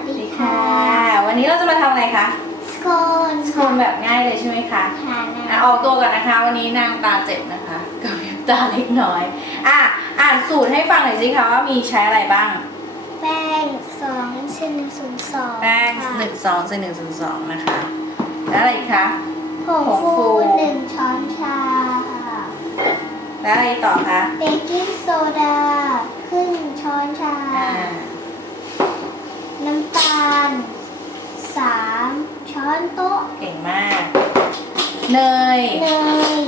สดีค่ะค่ะ วันนี้เราจะมาทำอะไรคะสโคนสโคนแบบง่ายเลยใช่ไหมคะค่ะอะออกตัวก่อนนะคะ วันนี้นางตาเจ็บนะคะกับพริบตาเล็กน้อย อะอ่านสูตรให้ฟังหน่อยสิคะว่ามีใช้อะไรบ้าง แป้งสองชนิดศูนย์สองแป้งหนึ่งซองเซนหนึ่งศูนย์สองนะคะ แล้วอะไรอีกคะผงผงฟูฟูหนึ่งช้อนชาค่ะแล้วอะไรต่อคะเบกกิ้งโซดาครึ่งช้อนชา อ่า น้ำตาลสามช้อนโต๊ะ เก่งมาก เนย เนย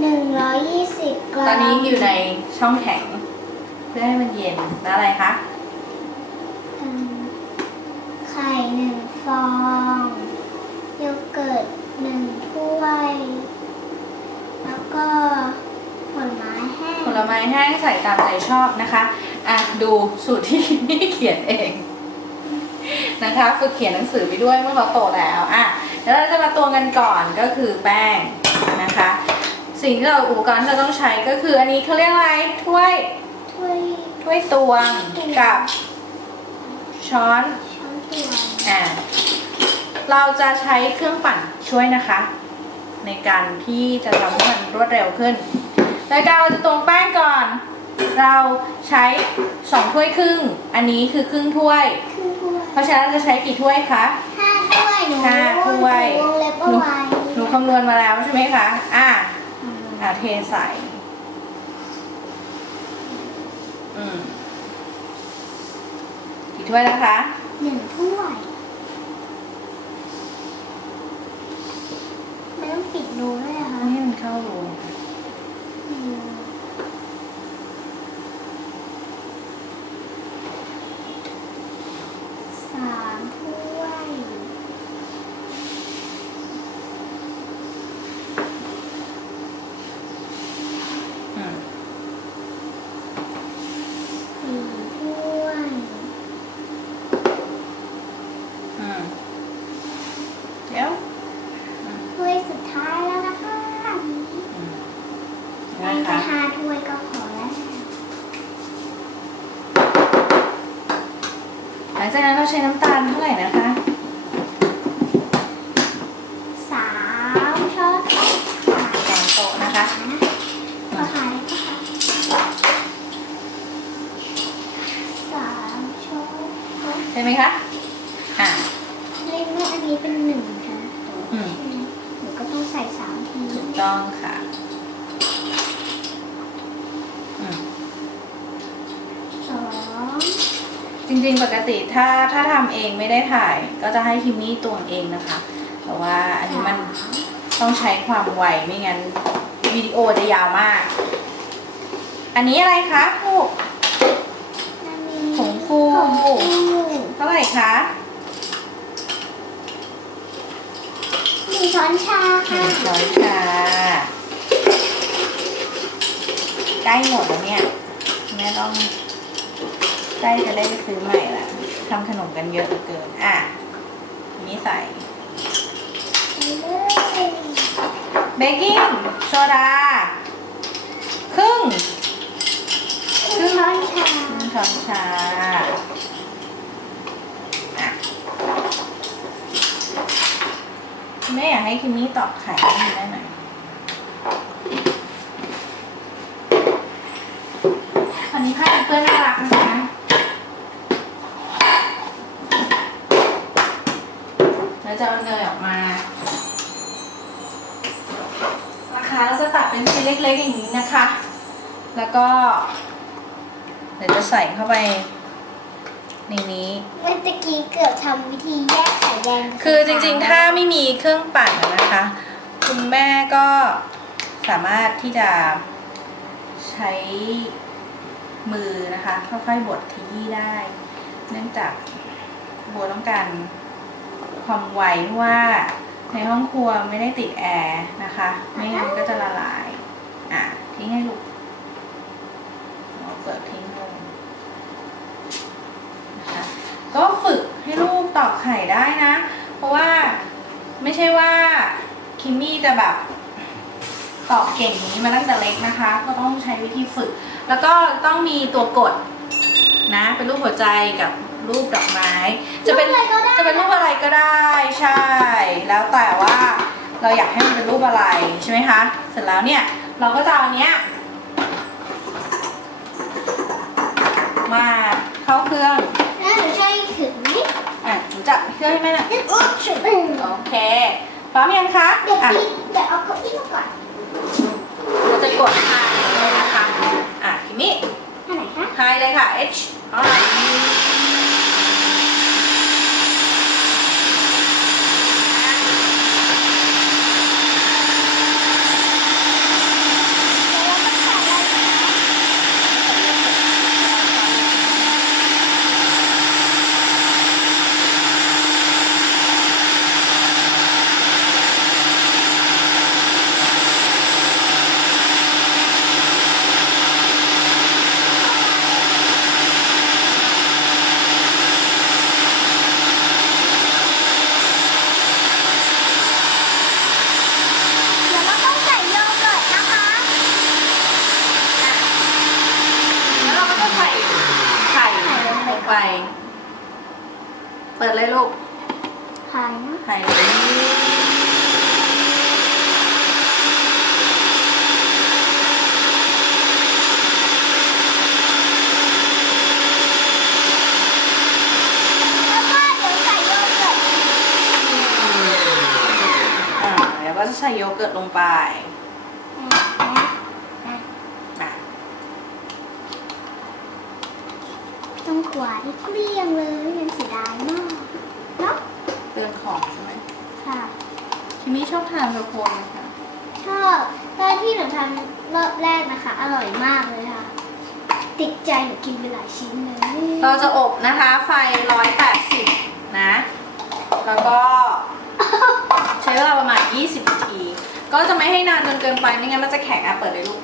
หนึ่งร้อยยี่สิบกรัมตอนนี้อยู่ในช่องแข็งเพื่อให้มันเย็นแล้วอะไรคะอืมไข่หนึ่งฟอง โยเกิร์ตหนึ่งถ้วย แล้วก็ผลไม้แห้งผลไม้แห้งใส่ตามใจชอบนะคะ อะ ดูสูตรที่นี่เขียนเอง นะคะฝึกเขียนหนังสือไปด้วยเมื่อเขาโตแล้วอะแล้วเราจะมาตวงกันก่อนก็คือแป้งนะคะ สิ่งที่เราอุปกรณ์ที่เราต้องใช้ก็คืออันนี้เขาเรียกอะไรถ้วยถ้วยถ้วยตวงกับช้อนช้อนตวงอ่าเราจะใช้เครื่องปั่นช่วยนะคะ ในการที่จะทำให้มันรวดเร็วขึ้นโดยการเราจะตวงแป้งก่อน เราใช้สองถ้วยครึ่ง อันนี้คือครึ่งถ้วยครึ่งถ้วย เพราะฉะนั้นเราจะใช้กี่ถ้วยคะห้าถ้วยหนูห้าถ้วยหนูวงเล็บเอาไว้หนูคำนวณมาแล้วใช่ไหมคะ อ่าอืมอ่าเทใส่ อืมกี่ถ้วยนะคะหนึ่งถ้วยไม่ต้องปิดรูด้วยอะคะไม่ให้มันเข้ารูอืมสามถ้วย อืม สี่ถ้วย อืมเดี๋ยว ถ้วยสุดท้ายแล้วนะคะ อืม แป้ นะงแค่คะห้าถ้วยก็พอแล้วหลังจากนั้นเราใช้น้ำตาลเท่าไหร่นะคะ สามช้อนโต๊ะ สามโต๊ะนะคะ ขอหายนะคะสามช้อนโต๊ะ ใช่ไหมคะ อ่า ไม่ไม่อันนี้เป็นหนึ่งช้อนโต๊ะ อืม ใช่ไหมหนูก็ต้องใส่สามที ถูกต้องค่ะ อืม สอง จ ริงๆ ปกติถ้าถ้าทำเองไม่ได้ถ่าย ก็จะให้คิมมี่ตวงเองนะคะ แต่ว่าอันนี้มันสามต้องใช้ความไวไม่งั้นวิดีโอจะยาวมาก อันนี้อะไรคะลูกอันนี้ผงฟูผงฟูเท่าไหร่คะหนึ่งช้อนชาหนึ่ค่ะงช้อนชาใกล้หมดแล้วเนี่ย แม่ต้องใกล้ จะได้ไปซื้อใหม่ละทำขนมกันเยอะเหลือเกิน อะนนี้ใส่ เบกกิ้งโซดา ครึ่ง ครึ่งช้อนชาครึ่งช้อนชาอะแม่อยากให้คิมมี่ตอกไข่ให้ได้ไหมอันนี้ผ้าเปื้อนน่ารักนะคะ แล้วจะเอาเนยออกมา นะคะเราจะตัดเป็นชิ้นเล็กๆอย่างนี้นะคะ แล้วก็ เดี๋ยวจะใส่เข้าไปในนี้ เมื่อตะกี้เกือบทำวิธีแยกไข่แดงคือจริงๆ ถ้าไม่มีเครื่องปั่นนะคะ คุณแม่ก็สามารถที่จะใช้มือนะคะ ค่อยๆบดขยี้ได้ เนื่องจากบัวต้องการ ความไวเพราะว่าในห้องครัวไม่ได้ติดแอร์นะคะ ไม่งั้นก็จะละลาย อะ ทิ้งให้ลูกเอาเปิดทิ้งลงนะคะก็ฝึกให้ลูกตอกไข่ได้นะ เพราะว่าไม่ใช่ว่าคิมมี่จะแบบตอกเก่งอย่างนี้มาตั้งแต่เล็กนะคะ ก็ต้องใช้วิธีฝึก แล้วก็ต้องมีตัวกดนะ เป็นรูปหัวใจกับ รูปดอกไม้ จะเป็นรูปอะไรก็ได้ จะเป็นรูปอะไรก็ได้ใช่ แล้วแต่ว่าเราอยากให้มันเป็นรูปอะไรใช่ไหมคะเสร็จแล้วเนี่ยเราก็จะเอาอันเนี้ยมาเข้าเครื่องแล้วหนูใช้ถึงไหมอะหนูจับเครื่องให้แม่หน่อยอุ๊ยฉุดเดี๋ยวโอเคพร้อมยังคะอะ พี่เดี๋ยวเอาเก้าอี้มาก่อนเราจะกดไฮเลยนะคะ อะทีนี้อันไหนคะไฮเลยค่ะ H เอาหน่อย เดี๋ยวเราต้องใส่โยเกิร์ตนะคะ แล้วเราก็จะใส่ไข่ลงไป เปิดเลยลูกถ่ายนะไข่แล้วก็เดี๋ยวใส่โยเกิร์ตอ่าเดี๋ยวก็จะใส่โยเกิร์ตลงไปนะนะอะต้องขวาให้เกลี้ยงเลยไม่งั้นเสียดายมากเนาะ เตือนของใช่ไหม ค่ะ คิมี่ชอบทานโคนไหมคะชอบตอนที่หนูทำรอบแรกนะคะ อร่อยมากเลยค่ะ ติดใจหนูกินไปหลายชิ้นเลยเราจะอบนะคะ ไฟ 180 นะ แล้วก็ ใช้เวลาประมาณ 20นาที ก็จะไม่ให้นานจนเกินไป ไม่งั้นมันจะแข็งอะเปิดเลยลูก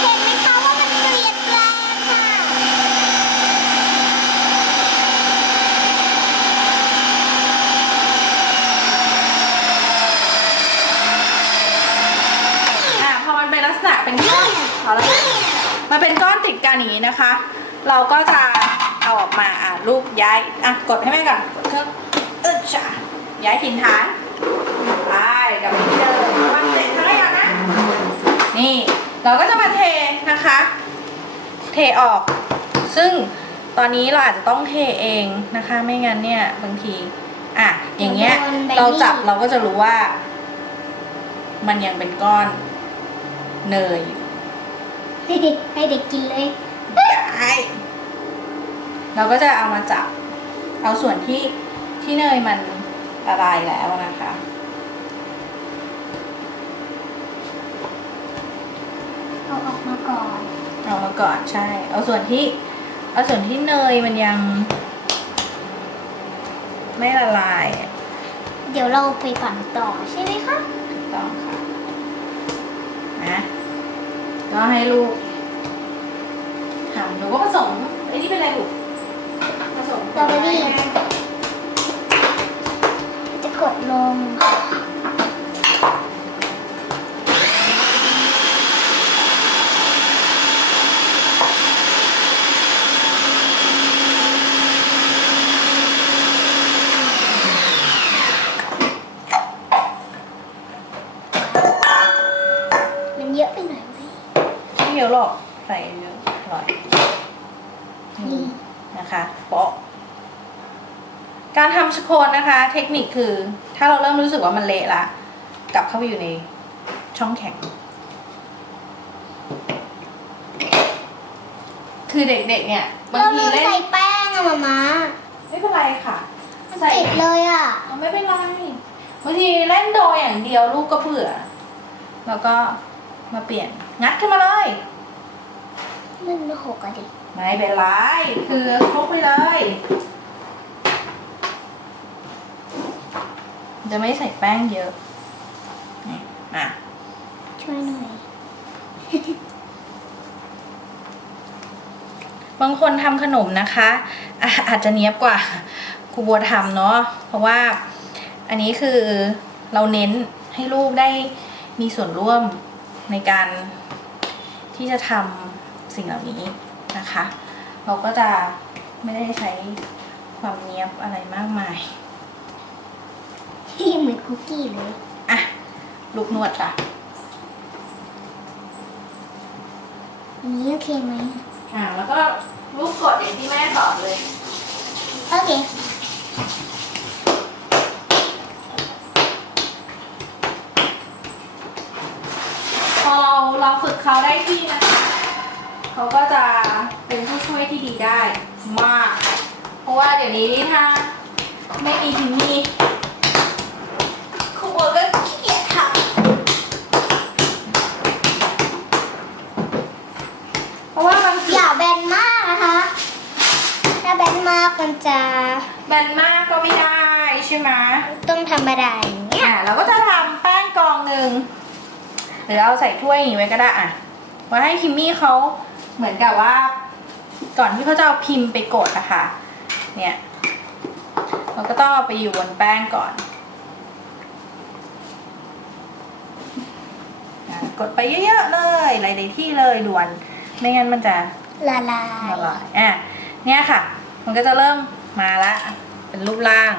เห็นไหมคะว่ามันเปลี่ยนแปลงค่ะ อะพอมันเป็นลักษณะเป็นก้อนพอแล้วมันเป็นก้อนติดกันอย่างนี้นะคะ เราก็จะเอาออกมาอะลูกย้ายอะกดให้แม่ก่อนกดเครื่องเออจ้ะย้ายถิ่นฐานไปกลับไปที่เดิมมันเสร็จทั้งอย่างนะนี่เราก็จะมาเทนะคะ เทออก ซึ่งตอนนี้เราอาจจะต้องเทเองนะคะ ไม่งั้นเนี่ยบางทีอะอย่างเงี้ยเราจับเราก็จะรู้ว่า มันยังเป็นก้อนเนยอยู่ให้เด็กให้เด็กกินเลยได้ เราก็จะเอามาจับเอาส่วนที่ที่เนยมันละลายแล้วนะคะ เอาออกมาก่อนเอามาก่อนใช่ เอาส่วนที่เอาส่วนที่เนยมันยัง ไม่ละลายอะเดี๋ยวเราไปปั่นต่อใช่ไหมคะถูกต้องค่ะนะก็ให้ลูกทำหนูก็ผสมไอ้นี่เป็นอะไรลูก ผสม สตรอเบอรี่ จะกดลง มันเยอะไปหน่อยไหม ไม่เยอะหรอกใส่เยอะอร่อยนี่นะคะโปะ การทำสโคนนะคะ เทคนิคคือถ้าเราเริ่มรู้สึกว่ามันเละละกลับเข้าไปอยู่ในช่องแข็ง คือเด็กๆเนี่ยบางเราทีลืมเล่นใส่แป้งอะมามาไม่เป็นไรค่ะมันติดเลยอะเอาไม่เป็นไรบางทีเล่นโดยอย่างเดียวลูกก็เบื่อ แล้วก็มาเปลี่ยนงัดขึ้นมาเลยมันหกอะดิไม่เป็นไรคือคลุกไปเลย จะไม่ใส่แป้งเยอะนี่มาช่วยหน่อย บางคนทำขนมนะคะอะอาจจะเนี้ยบกว่าครูบัวทำเนาะเพราะว่าอันนี้คือเราเน้นให้ลูกได้มีส่วนร่วมในการที่จะทำสิ่งเหล่านี้นะคะ เราก็จะไม่ได้ใช้ความเนี้ยบอะไรมากมาย เหมือนคุกกี้เลย อะ ลูกนวดจ้ะอันนี้โอเคไหมอ่า แล้วก็ลูกกดอย่างที่แม่สอนเลย โอเค พอเราเราฝึกเขาได้ที่นะคะเขาก็จะเป็นผู้ช่วยที่ดีได้มาก เพราะว่าเดี๋ยวนี้ถ้าไม่มีทิมมี่ ครูบัวก็ขี้เกียจทำเพราะว่าบางทีอย่าแบนมากนะคะ ถ้าแบนมากมันจะแบนมากก็ไม่ได้ใช่ไหมต้องธรรมดาอย่างเงี้ย อะเราก็จะทำแป้งกองหนึ่งหรือเอาใส่ถ้วยอย่างนี้ไว้ก็ได้อะไว้ให้คิมมี่เขาเหมือนกับว่า ก่อนที่เขาจะเอาพิมพ์ไปกดอะค่ะ เนี่ย เราก็ต้องเอาไปอยู่บนแป้งก่อนอะ กดไปเยอะๆเลยหลายๆที่เลยด่วน ไม่งั้นมันจะละลายละลายอะเนี่ยค่ะ มันก็จะเริ่มมาละเป็นรูปร่าง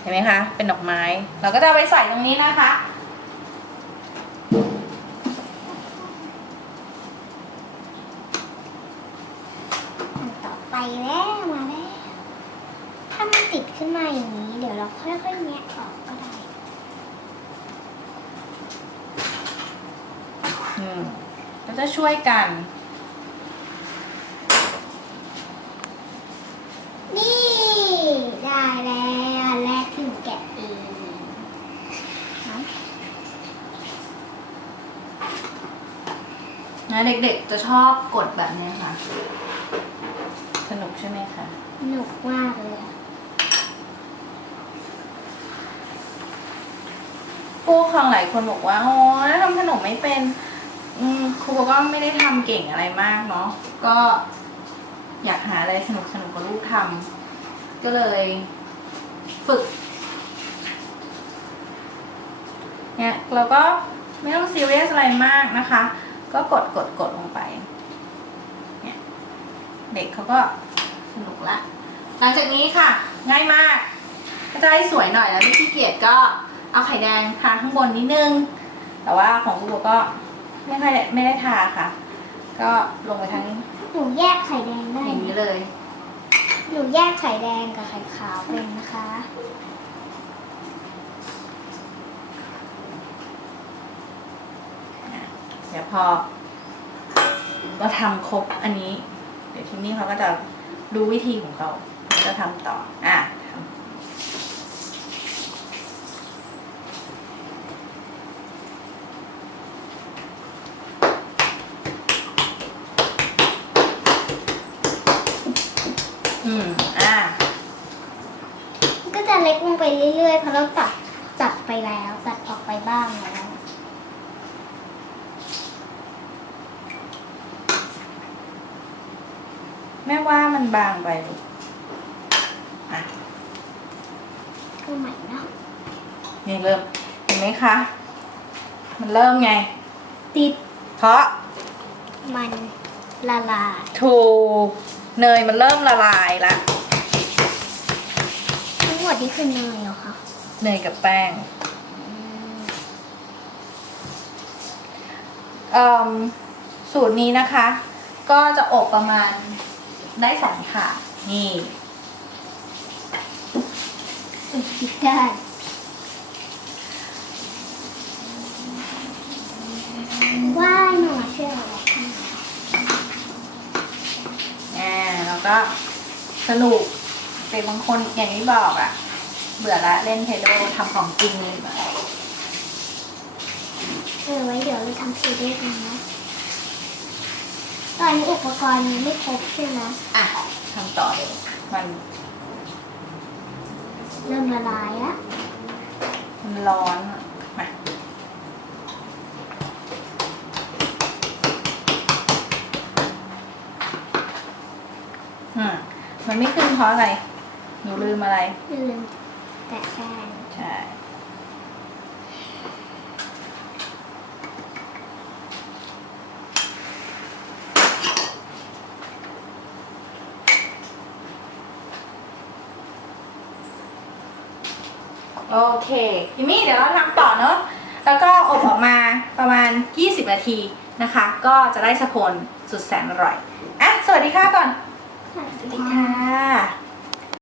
เห็นไหมคะ เป็นดอกไม้ เราก็จะเอาไปใส่ตรงนี้นะคะอันต่อไปแล้วมาแล้ว ถ้ามันติดขึ้นมาอย่างนี้ เดี๋ยวเราค่อยๆแงะออกก็ได้ อืมก็จะช่วยกัน นี่ได้แล้วอันแรกที่หนูแกะเองนะนะเด็กๆจะชอบกดแบบนี้ค่ะ สนุกใช่ไหมคะสนุกมากเลยอะผู้ปกครองหลายคนบอกว่า โอ้ยทำขนมไม่เป็นอืม ครูก็ไม่ได้ทำเก่งอะไรมากเนาะก็อยากหาอะไรสนุกสนุกๆกับลูกทำก็เลยฝึกเนี่ยเราก็ไม่ต้องซีเรียสอะไรมากนะคะ ก็กดกดกดลงไปเนี่ยเด็กเขาก็สนุกละ หลังจากนี้ค่ะ ง่ายมากก็จะให้สวยหน่อยแล้วไม่ขี้เกียจก็เอาไข่แดงทาข้างบนนิดนึง แต่ว่าของกูก็ ไม่ค่อยได้ไม่ได้ทาค่ะ ก็ลงไปทั้งหนูแยกไข่แดงได้อย่างนี้นะเลย หนูแยกไข่แดงกับไข่ขาวเป็นนะคะ เดี๋ยวพอเราทำครบอันนี้ เดี๋ยวทีนี้เขาก็จะรู้วิธีของเขาเขาจะทำต่อ อะทำอืม อะ มันก็จะ เล็กลงไปเรื่อยๆเพราะเราตัดตัดไปแล้วตัดออกไปบ้างแล้วแม่ว่ามันบางไปลูกอะก็ใหม่เนาะนี่เริ่มเห็นไหมคะ มันเริ่มไง ติดเพราะมันละลายถูกเนยมันเริ่มละลายละทั้งหม ดนี่คือเนยเหรอคะเนยกับแป้งเอิ่มสูตรนี้นะคะ ก็จะอบประมาณได้สองค่ะ นี่อือติดได้ว่ายหนอเชื่อเหรออ่าแล้วก็สนุก เป็นบางคนอย่างที่บอกอะเบื่อละเล่นเทโดทำของจริงเลยแบบเออไว้เดี๋ยวเราทำซีรีส์กันนะตอนนี้อุปกรณ์ยังไม่ครบใช่ไหมอะทำต่อเลยมันเริ่มละลายแล้วมันร้อนอะมาอืมมันไม่ขึ้นเพราะอะไร หนูลืมอะไร ลืมแตะแป้งใช่ โอเคพิมี่เดี๋ยวเราทำต่อเนอะแล้วก็อบออกมาประมาณ 20 นาทีนะคะ ก็จะได้สะโคนสุดแสนอร่อยอะสวัสดีค่ะก่อน สวัสดีค่ะ